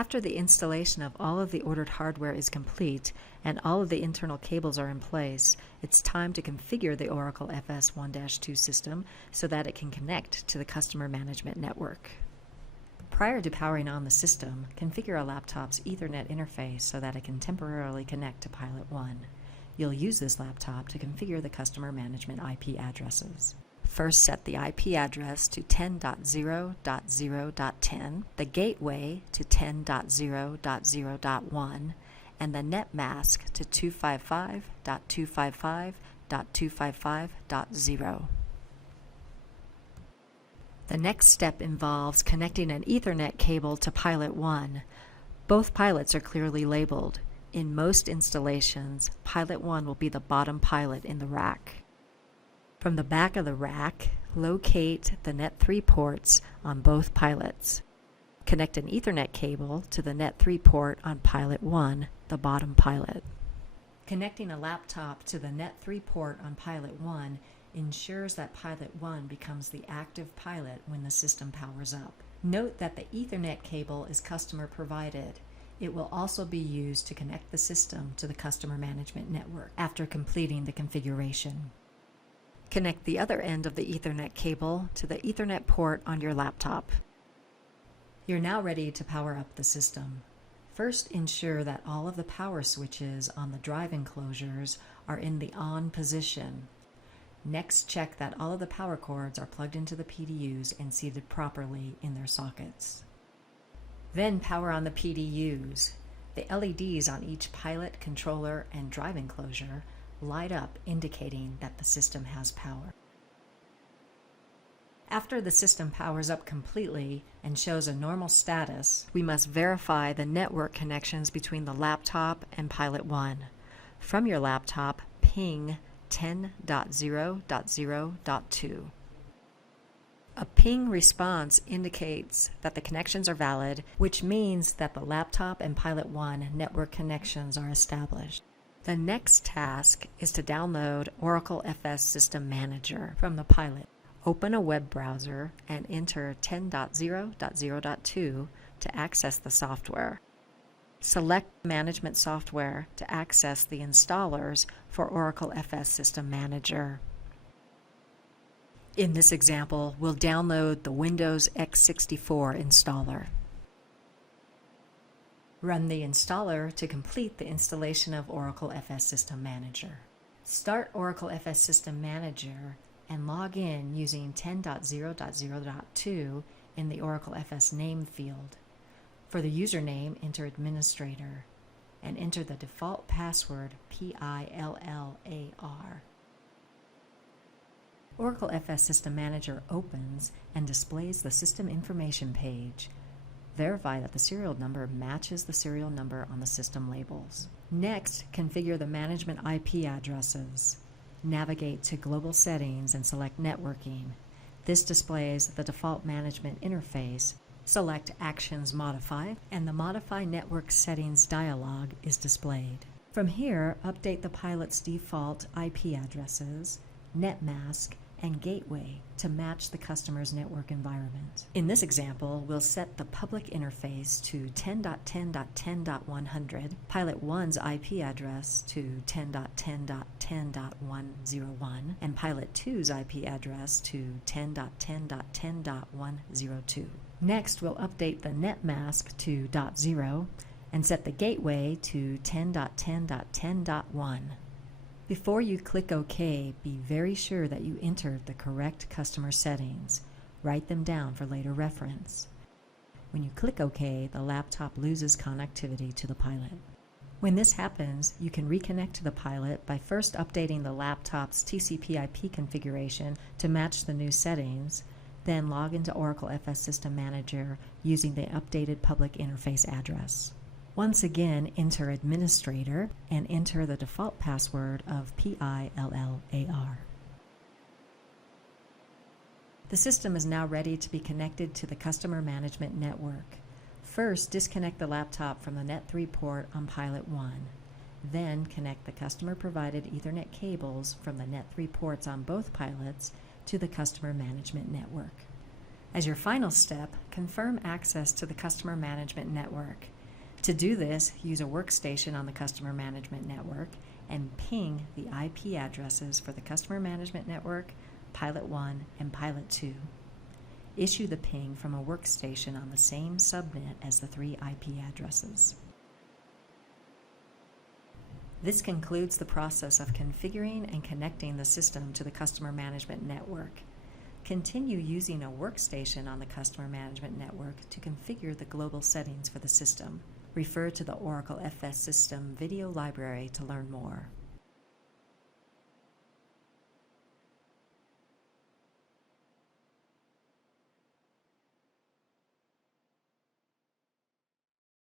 After the installation of all of the ordered hardware is complete and all of the internal cables are in place, it's time to configure the Oracle FS 1-2 system so that it can connect to the customer management network. Prior to powering on the system, configure a laptop's Ethernet interface so that it can temporarily connect to Pilot 1. You'll use this laptop to configure the customer management IP addresses. First, set the IP address to 10.0.0.10, the gateway to 10.0.0.1, and the net mask to 255.255.255.0. The next step involves connecting an Ethernet cable to Pilot 1. Both pilots are clearly labeled. In most installations, Pilot 1 will be the bottom pilot in the rack. From the back of the rack, locate the Net3 ports on both pilots. Connect an Ethernet cable to the Net3 port on Pilot 1, the bottom pilot. Connecting a laptop to the Net3 port on Pilot 1 ensures that Pilot 1 becomes the active pilot when the system powers up. Note that the Ethernet cable is customer provided. It will also be used to connect the system to the customer management network after completing the configuration. Connect the other end of the Ethernet cable to the Ethernet port on your laptop. You're now ready to power up the system. First, ensure that all of the power switches on the drive enclosures are in the on position. Next, check that all of the power cords are plugged into the PDUs and seated properly in their sockets. Then power on the PDUs. The LEDs on each pilot, controller, and drive enclosure light up, indicating that the system has power. After the system powers up completely and shows a normal status, we must verify the network connections between the laptop and Pilot 1. From your laptop, ping 10.0.0.2. A ping response indicates that the connections are valid, which means that the laptop and Pilot 1 network connections are established. The next task is to download Oracle FS System Manager from the Pilot. Open a web browser and enter 10.0.0.2 to access the software. Select Management Software to access the installers for Oracle FS System Manager. In this example, we'll download the Windows x64 installer. Run the installer to complete the installation of Oracle FS System Manager. Start Oracle FS System Manager and log in using 10.0.0.2 in the Oracle FS name field. For the username, enter administrator and enter the default password PILLAR. Oracle FS System Manager opens and displays the system information page. Verify that the serial number matches the serial number on the system labels. Next, configure the management IP addresses. Navigate to Global Settings and select Networking. This displays the default management interface. Select Actions Modify, and the Modify Network Settings dialog is displayed. From here, update the pilot's default IP addresses, net mask, and gateway to match the customer's network environment. In this example, we'll set the public interface to 10.10.10.100, Pilot 1's IP address to 10.10.10.101, and Pilot 2's IP address to 10.10.10.102. Next, we'll update the net mask to .0 and set the gateway to 10.10.10.1. Before you click OK, be very sure that you entered the correct customer settings. Write them down for later reference. When you click OK, the laptop loses connectivity to the Pilot. When this happens, you can reconnect to the Pilot by first updating the laptop's TCP/IP configuration to match the new settings, then log into Oracle FS System Manager using the updated public interface address. Once again, enter administrator and enter the default password of PILLAR. The system is now ready to be connected to the customer management network. First, disconnect the laptop from the Net3 port on Pilot 1. Then, connect the customer-provided Ethernet cables from the Net3 ports on both pilots to the customer management network. As your final step, confirm access to the Customer Management Network. To do this, use a workstation on the Customer Management Network and ping the IP addresses for the Customer Management Network, Pilot 1, and Pilot 2. Issue the ping from a workstation on the same subnet as the 3 IP addresses. This concludes the process of configuring and connecting the system to the Customer Management Network. Continue using a workstation on the Customer Management Network to configure the global settings for the system. Refer to the Oracle FS System video library to learn more.